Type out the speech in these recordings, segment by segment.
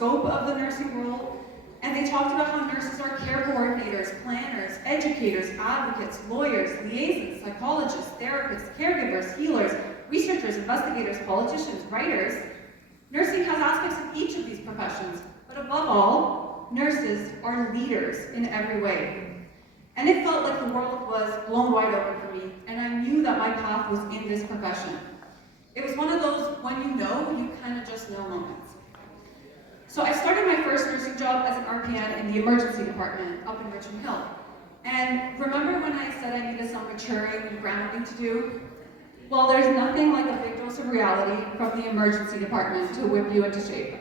scope of the nursing role, and they talked about how nurses are care coordinators, planners, educators, advocates, lawyers, liaisons, psychologists, therapists, caregivers, healers, researchers, investigators, politicians, writers. Nursing has aspects of each of these professions, but above all, nurses are leaders in every way. And it felt like the world was blown wide open for me, and I knew that my path was in this profession. It was one of those when you kind of just know moments. So I started my first nursing job as an RPN in the emergency department up in Richmond Hill. And remember when I said I needed some maturing and grounding to do? Well, there's nothing like a big dose of reality from the emergency department to whip you into shape.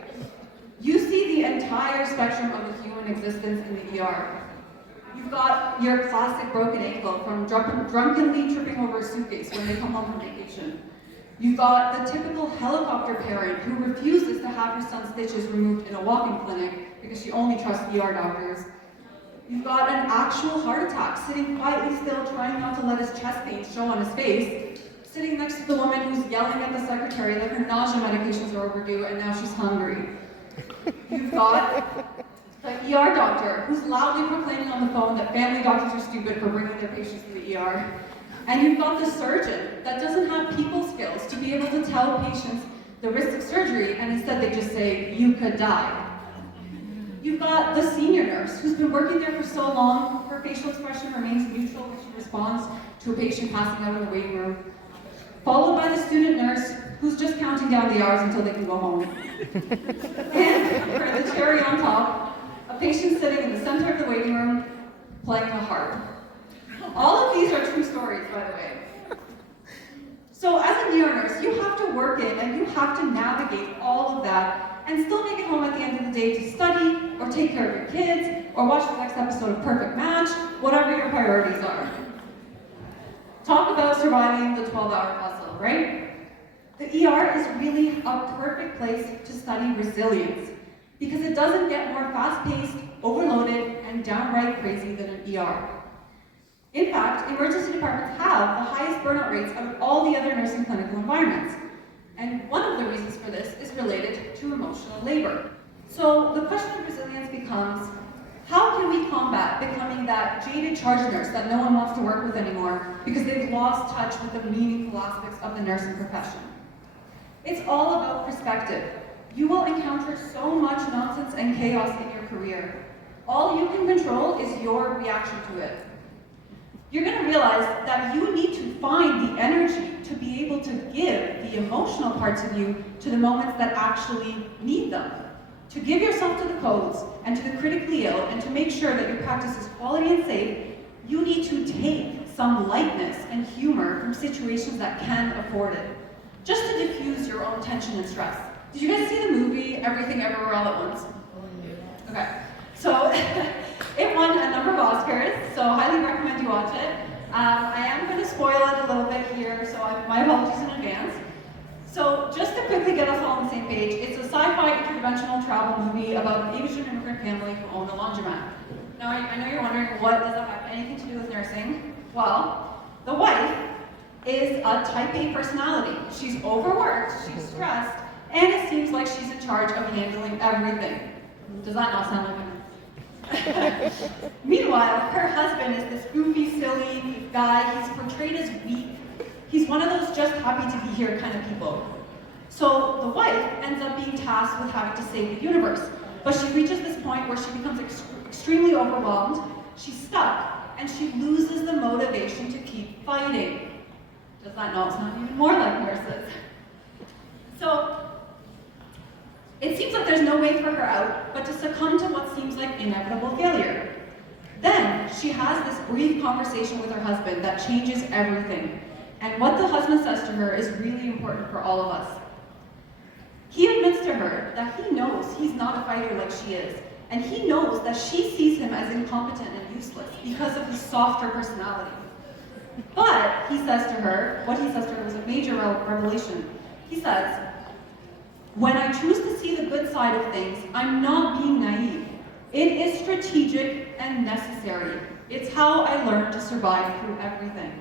You see the entire spectrum of the human existence in the ER. You've got your classic broken ankle from drunkenly tripping over a suitcase when they come home from vacation. You've got the typical helicopter parent who refuses to have her son's stitches removed in a walk-in clinic because she only trusts ER doctors. You've got an actual heart attack sitting quietly still trying not to let his chest pain show on his face, sitting next to the woman who's yelling at the secretary that her nausea medications are overdue and now she's hungry. You've got the ER doctor who's loudly proclaiming on the phone that family doctors are stupid for bringing their patients to the ER. And you've got the surgeon that doesn't have people skills to be able to tell patients the risk of surgery, and instead they just say, you could die. You've got the senior nurse who's been working there for so long, her facial expression remains neutral when she responds to a patient passing out in the waiting room. Followed by the student nurse who's just counting down the hours until they can go home. And for the cherry on top, a patient sitting in the center of the waiting room playing the harp. All of these are true stories, by the way. So as an ER nurse, you have to work in and you have to navigate all of that and still make it home at the end of the day to study or take care of your kids or watch the next episode of Perfect Match, whatever your priorities are. Talk about surviving the 12-hour hustle, right? The ER is really a perfect place to study resilience because it doesn't get more fast-paced, overloaded, and downright crazy than an ER. In fact, emergency departments have the highest burnout rates out of all the other nursing clinical environments. And one of the reasons for this is related to emotional labor. So the question of resilience becomes, how can we combat becoming that jaded charge nurse that no one wants to work with anymore because they've lost touch with the meaningful aspects of the nursing profession? It's all about perspective. You will encounter so much nonsense and chaos in your career. All you can control is your reaction to it. You're going to realize that you need to find the energy to be able to give the emotional parts of you to the moments that actually need them. To give yourself to the codes and to the critically ill and to make sure that your practice is quality and safe, you need to take some lightness and humor from situations that can afford it, just to diffuse your own tension and stress. Did you guys see the movie Everything Everywhere All at Once? Okay. So it won a number of Oscars, so I highly recommend you watch it. I am going to spoil it a little bit here, so my apologies in advance. So just to quickly get us all on the same page, it's a sci-fi interdimensional travel movie about an Asian immigrant family who own a laundromat. Now I know you're wondering, what does that have anything to do with nursing? Well, the wife is a type A personality. She's overworked, she's stressed, and it seems like she's in charge of handling everything. Does that not sound like a Meanwhile, her husband is this goofy, silly guy. He's portrayed as weak. He's one of those just happy to be here kind of people. So the wife ends up being tasked with having to save the universe. But she reaches this point where she becomes extremely overwhelmed. She's stuck, and she loses the motivation to keep fighting. Does that not sound even more like nurses? So it seems like there's no way for her out but to succumb to what seems like inevitable failure. Then she has this brief conversation with her husband that changes everything. And what the husband says to her is really important for all of us. He admits to her that he knows he's not a fighter like she is, and he knows that she sees him as incompetent and useless because of his softer personality. But he says to her, what he says to her was a major revelation. He says, "When I choose to see the good side of things, I'm not being naive. It is strategic and necessary. It's how I learned to survive through everything."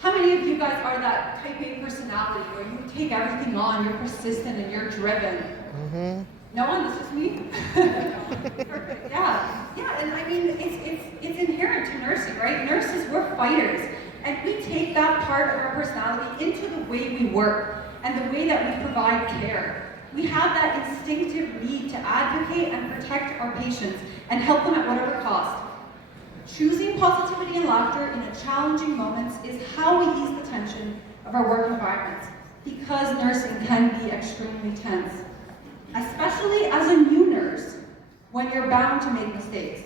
How many of you guys are that type A personality where you take everything on, you're persistent and you're driven? No one, this is me. Perfect. Yeah, and I mean, it's inherent to nursing, right? Nurses, we're fighters, and we take that part of our personality into the way we work and the way that we provide care. We have that instinctive need to advocate and protect our patients and help them at whatever cost. Choosing positivity and laughter in challenging moments is how we ease the tension of our work environments, because nursing can be extremely tense, especially as a new nurse, when you're bound to make mistakes.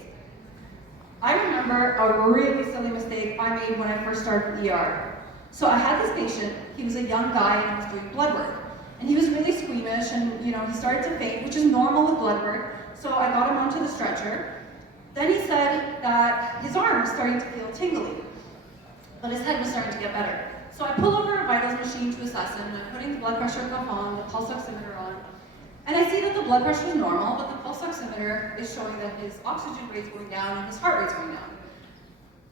I remember a really silly mistake I made when I first started the ER. So I had this patient, he was a young guy and he was doing blood work. And he was really squeamish and he started to faint, which is normal with blood work. So I got him onto the stretcher. Then he said that his arm was starting to feel tingly, but his head was starting to get better. So I pull over a vitals machine to assess him, and I'm putting the blood pressure cuff on, the pulse oximeter on, and I see that the blood pressure is normal, but the pulse oximeter is showing that his oxygen rate's going down and his heart rate's going down.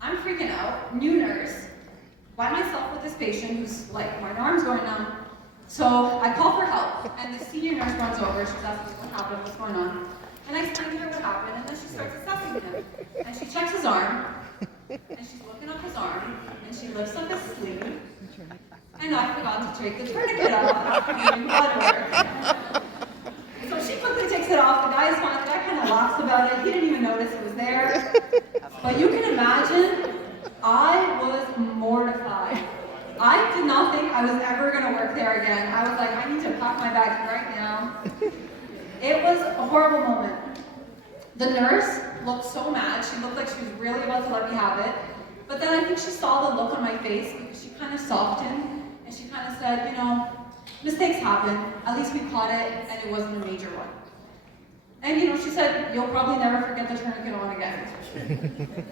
I'm freaking out, new nurse, by myself with this patient who's like, my arm's going down. So I call for help, and the senior nurse runs over, she's asking what happened, what's going on. And I explain to her what happened, and then she starts assessing him. And she checks his arm, and she's looking up his arm, and she lifts up his sleeve, and I forgot to take the tourniquet off after doing blood work. So she quickly takes it off, the guy's fine, the guy kind of laughs about it, he didn't even notice it was there. But you can imagine, I was mortified. I did not think I was ever going to work there again. I was like, I need to pack my bags right now. It was a horrible moment. The nurse looked so mad. She looked like she was really about to let me have it. But then I think she saw the look on my face because she kind of softened and she kind of said, mistakes happen. At least we caught it and it wasn't a major one. And she said, you'll probably never forget the tourniquet on again.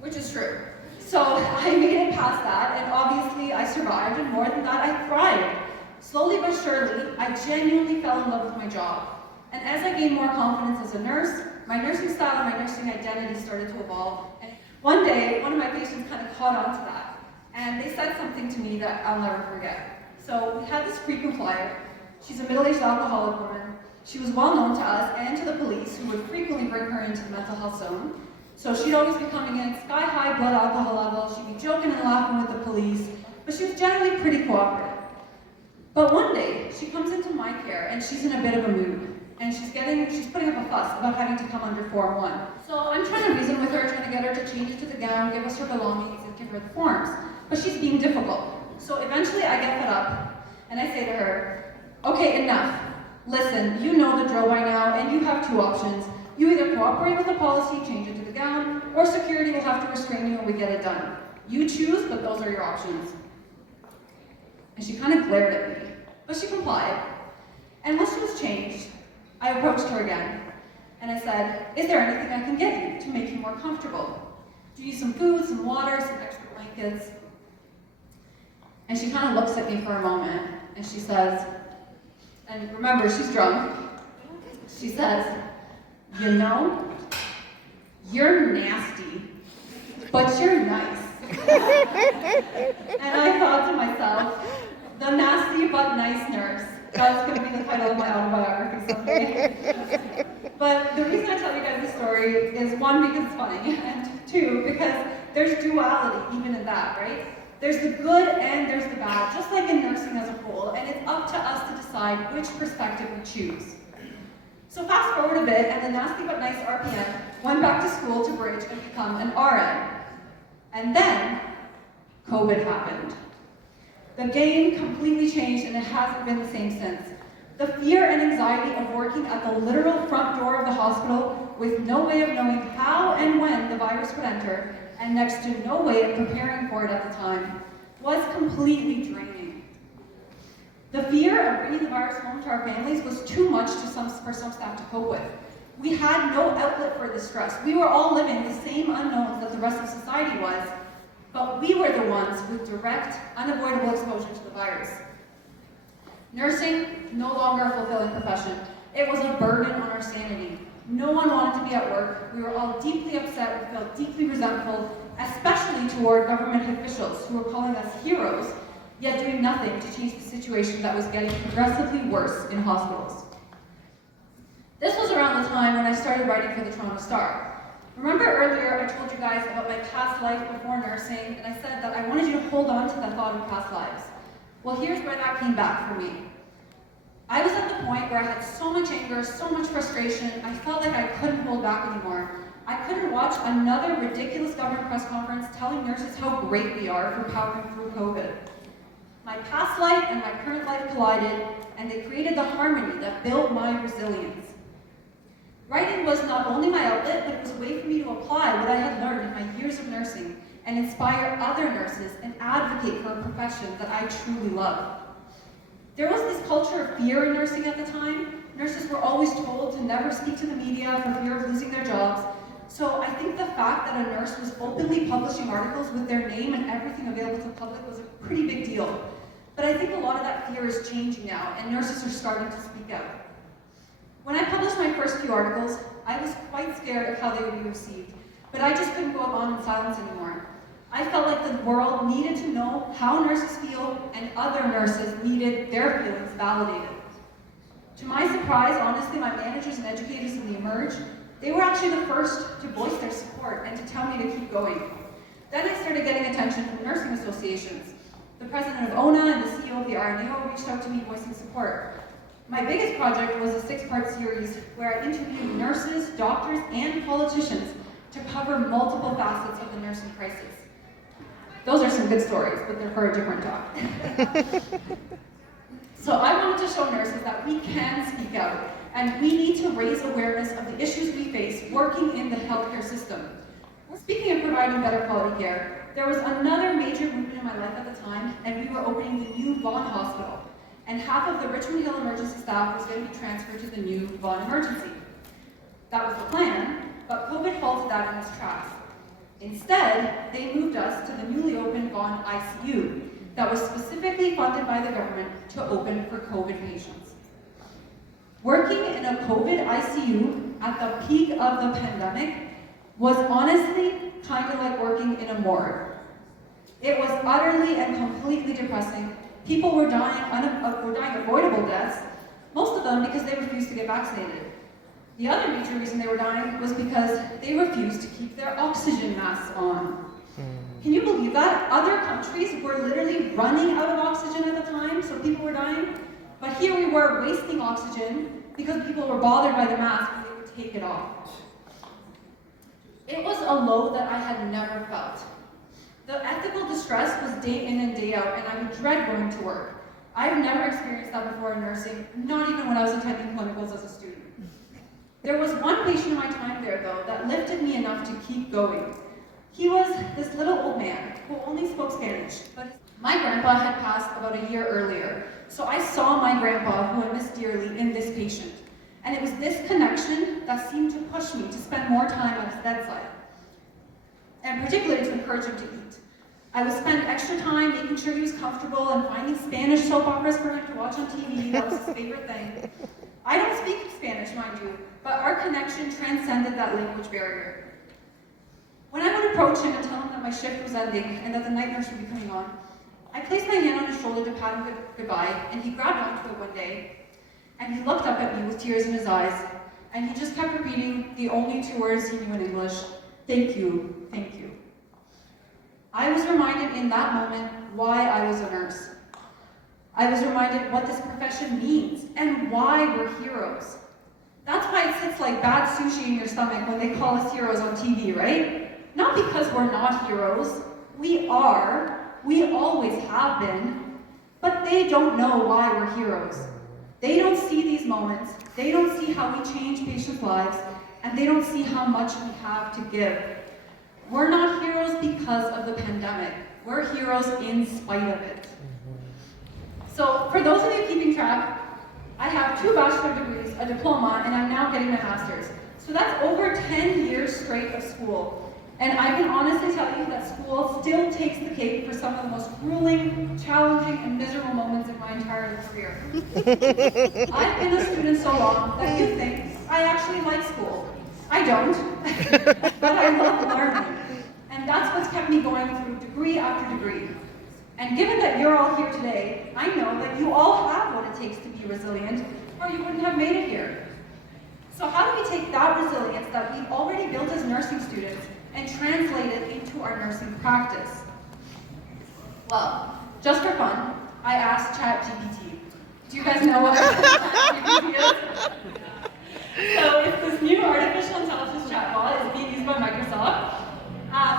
Which is true. So I made it past that, and obviously I survived, and more than that, I thrived. Slowly but surely, I genuinely fell in love with my job. And as I gained more confidence as a nurse, my nursing style and my nursing identity started to evolve. And one day, one of my patients kind of caught on to that, and they said something to me that I'll never forget. So we had this frequent flyer. She's a middle-aged alcoholic woman. She was well known to us and to the police, who would frequently bring her into the mental health zone. So she'd always be coming in sky-high blood alcohol levels, she'd be joking and laughing with the police, but she was generally pretty cooperative. But one day, she comes into my care and she's in a bit of a mood, and she's putting up a fuss about having to come under Form 1. So I'm trying to reason with her, trying to get her to change into the gown, give us her belongings, and give her the forms, but she's being difficult. So eventually I get fed up, and I say to her, okay, enough. Listen, you know the drill by now, and you have two options. You either cooperate with the policy, change into the gown, or security will have to restrain you and we get it done. You choose, but those are your options. And she kind of glared at me, but she complied. And once she was changed, I approached her again, and I said, is there anything I can get you to make you more comfortable? Do you need some food, some water, some extra blankets? And she kind of looks at me for a moment, and she says, and remember, she's drunk, she says, you're nasty, but you're nice. And I thought to myself, the nasty but nice nurse. That's going to be the title of my autobiography someday. But the reason I tell you guys this story is, one, because it's funny, and two, because there's duality even in that, right? There's the good and there's the bad, just like in nursing as a whole, and it's up to us to decide which perspective we choose. So fast forward a bit, and the nasty but nice RPM went back to school to bridge and become an RN. And then, COVID happened. The game completely changed, and it hasn't been the same since. The fear and anxiety of working at the literal front door of the hospital with no way of knowing how and when the virus would enter, and next to no way of preparing for it at the time, was completely draining. The fear of bringing the virus home to our families was too much for some staff to cope with. We had no outlet for this stress. We were all living the same unknowns that the rest of society was, but we were the ones with direct, unavoidable exposure to the virus. Nursing, no longer a fulfilling profession. It was a burden on our sanity. No one wanted to be at work. We were all deeply upset. We felt deeply resentful, especially toward government officials who were calling us heroes, yet doing nothing to change the situation that was getting progressively worse in hospitals. This was around the time when I started writing for the Toronto Star. Remember earlier I told you guys about my past life before nursing, and I said that I wanted you to hold on to the thought of past lives. Well, here's where that came back for me. I was at the point where I had so much anger, so much frustration, I felt like I couldn't hold back anymore. I couldn't watch another ridiculous government press conference telling nurses how great we are for powering through COVID. My past life and my current life collided, and they created the harmony that built my resilience. Writing was not only my outlet, but it was a way for me to apply what I had learned in my years of nursing and inspire other nurses and advocate for a profession that I truly love. There was this culture of fear in nursing at the time. Nurses were always told to never speak to the media for fear of losing their jobs. So I think the fact that a nurse was openly publishing articles with their name and everything available to the public was a pretty big deal. But I think a lot of that fear is changing now, and nurses are starting to speak out. When I published my first few articles, I was quite scared of how they would be received, but I just couldn't go on in silence anymore. I felt like the world needed to know how nurses feel, and other nurses needed their feelings validated. To my surprise, honestly, my managers and educators in the Emerge, they were actually the first to voice their support and to tell me to keep going. Then I started getting attention from nursing associations. The president of ONA and the CEO of the RNAO reached out to me voicing support. My biggest project was a 6-part series where I interviewed nurses, doctors, and politicians to cover multiple facets of the nursing crisis. Those are some good stories, but they're for a different talk. So I wanted to show nurses that we can speak out, and we need to raise awareness of the issues we face working in the healthcare system. Speaking of providing better quality care, there was another major movement in my life at the time, and we were opening the new Vaughan Hospital, and half of the Richmond Hill emergency staff was going to be transferred to the new Vaughan Emergency. That was the plan, but COVID halted that in its tracks. Instead, they moved us to the newly opened Vaughan ICU that was specifically funded by the government to open for COVID patients. Working in a COVID ICU at the peak of the pandemic was honestly kind of like working in a morgue. It was utterly and completely depressing. People were dying avoidable deaths, most of them because they refused to get vaccinated. The other major reason they were dying was because they refused to keep their oxygen masks on. Can you believe that? Other countries were literally running out of oxygen at the time, so people were dying. But here we were wasting oxygen because people were bothered by the mask and they would take it off. It was a low that I had never felt. The ethical distress was day in and day out, and I would dread going to work. I've never experienced that before in nursing, not even when I was attending clinicals as a student. There was one patient in my time there, though, that lifted me enough to keep going. He was this little old man who only spoke Spanish, but my grandpa had passed about a year earlier, so I saw my grandpa, who I miss dearly, in this patient. And it was this connection that seemed to push me to spend more time at his bedside, and particularly to encourage him to eat. I would spend extra time making sure he was comfortable and finding Spanish soap operas for him to watch on TV. That was his favorite thing. I don't speak Spanish, mind you, but our connection transcended that language barrier. When I would approach him and tell him that my shift was ending and that the night nurse would be coming on, I placed my hand on his shoulder to pat him goodbye, and he grabbed onto it one day, and he looked up at me with tears in his eyes, and he just kept repeating the only 2 words he knew in English: "Thank you, thank you." I was reminded in that moment why I was a nurse. I was reminded what this profession means and why we're heroes. That's why it sits like bad sushi in your stomach when they call us heroes on TV, right? Not because we're not heroes. We are. We always have been. But they don't know why we're heroes. They don't see these moments. They don't see how we change patients' lives. And they don't see how much we have to give. We're not heroes because of the pandemic. We're heroes in spite of it. So for those of you keeping track, I have 2 bachelor degrees, a diploma, and I'm now getting my master's. So that's over 10 years straight of school. And I can honestly tell you that school still takes the cake for some of the most grueling, challenging, and miserable moments in my entire career. I've been a student so long that you think I actually like school. I don't, but I love learning. And that's what's kept me going through degree after degree. And given that you're all here today, I know that you all have what it takes to be resilient, or you wouldn't have made it here. So how do we take that resilience that we've already built as nursing students and translate it into our nursing practice? Well, just for fun, I asked ChatGPT. Do you guys know what ChatGPT is? So it's this new artificial intelligence chatbot. It's being used by Microsoft.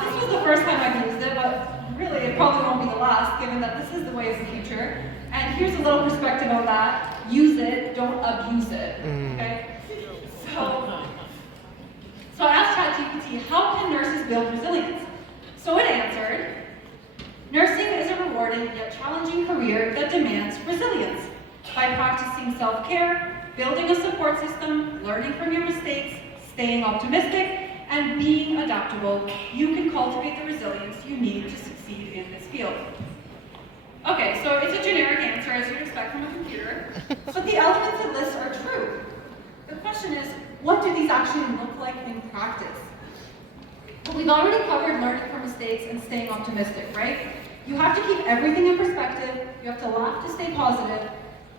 This was the first time I've used it, but really it probably won't be the last, given that this is the way of the future. And here's a little perspective on that. Use it, don't abuse it. Okay? So I asked ChatGPT, how can nurses build resilience? So it answered, nursing is a rewarding yet challenging career that demands resilience. By practicing self-care, building a support system, learning from your mistakes, staying optimistic, and being adaptable, you can cultivate the resilience you need to succeed in this field. Okay, so it's a generic answer as you'd expect from a computer, but the elements of this are true. The question is, what do these actually look like in practice? Well, we've already covered learning from mistakes and staying optimistic, right? You have to keep everything in perspective, you have to laugh to stay positive,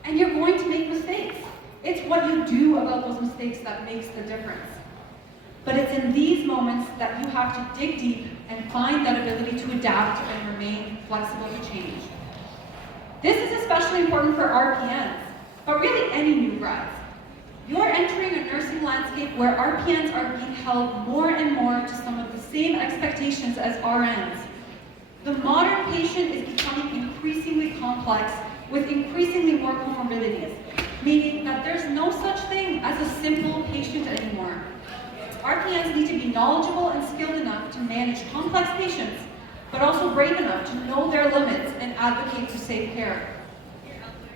and you're going to make mistakes. It's what you do about those mistakes that makes the difference. But it's in these moments that you have to dig deep and find that ability to adapt and remain flexible to change. This is especially important for RPNs, but really any new grads. You're entering a nursing landscape where RPNs are being held more and more to some of the same expectations as RNs. The modern patient is becoming increasingly complex with increasingly more comorbidities, meaning that there's no such thing as a simple patient anymore. RPNs need to be knowledgeable and skilled enough to manage complex patients, but also brave enough to know their limits and advocate for safe care.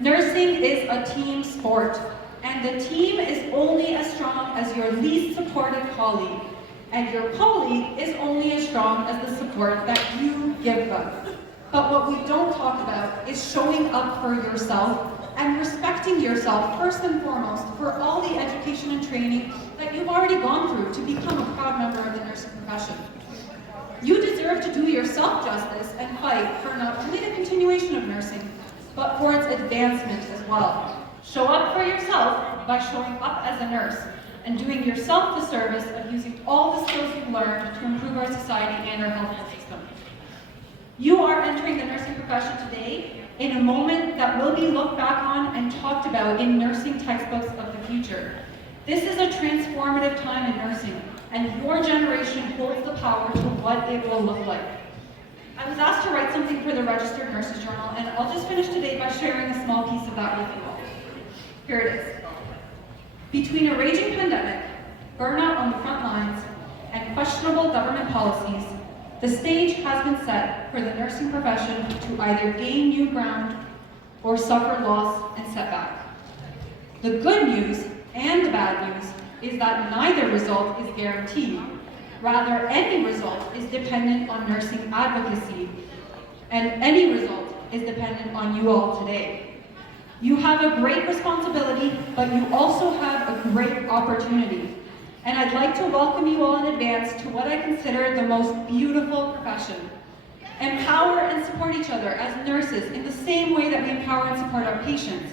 Nursing is a team sport, and the team is only as strong as your least supportive colleague, and your colleague is only as strong as the support that you give them. But what we don't talk about is showing up for yourself and respecting yourself first and foremost for all the education and training that you've already gone through to become a proud member of the nursing profession. You deserve to do yourself justice and fight for not only the continuation of nursing, but for its advancement as well. Show up for yourself by showing up as a nurse and doing yourself the service of using all the skills you've learned to improve our society and our healthcare system. You are entering the nursing profession today in a moment that will be looked back on and talked about in nursing textbooks of the future. This is a transformative time in nursing, and your generation holds the power to what it will look like. I was asked to write something for the Registered Nurses Journal, and I'll just finish today by sharing a small piece of that with you all. Here it is. Between a raging pandemic, burnout on the front lines, and questionable government policies, the stage has been set for the nursing profession to either gain new ground or suffer loss and setback. The good news and the bad news is that neither result is guaranteed. Rather, any result is dependent on nursing advocacy, and any result is dependent on you all today. You have a great responsibility, but you also have a great opportunity. And I'd like to welcome you all in advance to what I consider the most beautiful profession. Empower and support each other as nurses in the same way that we empower and support our patients.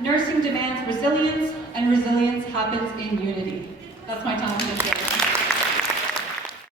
Nursing demands resilience, and resilience happens in unity. That's my time.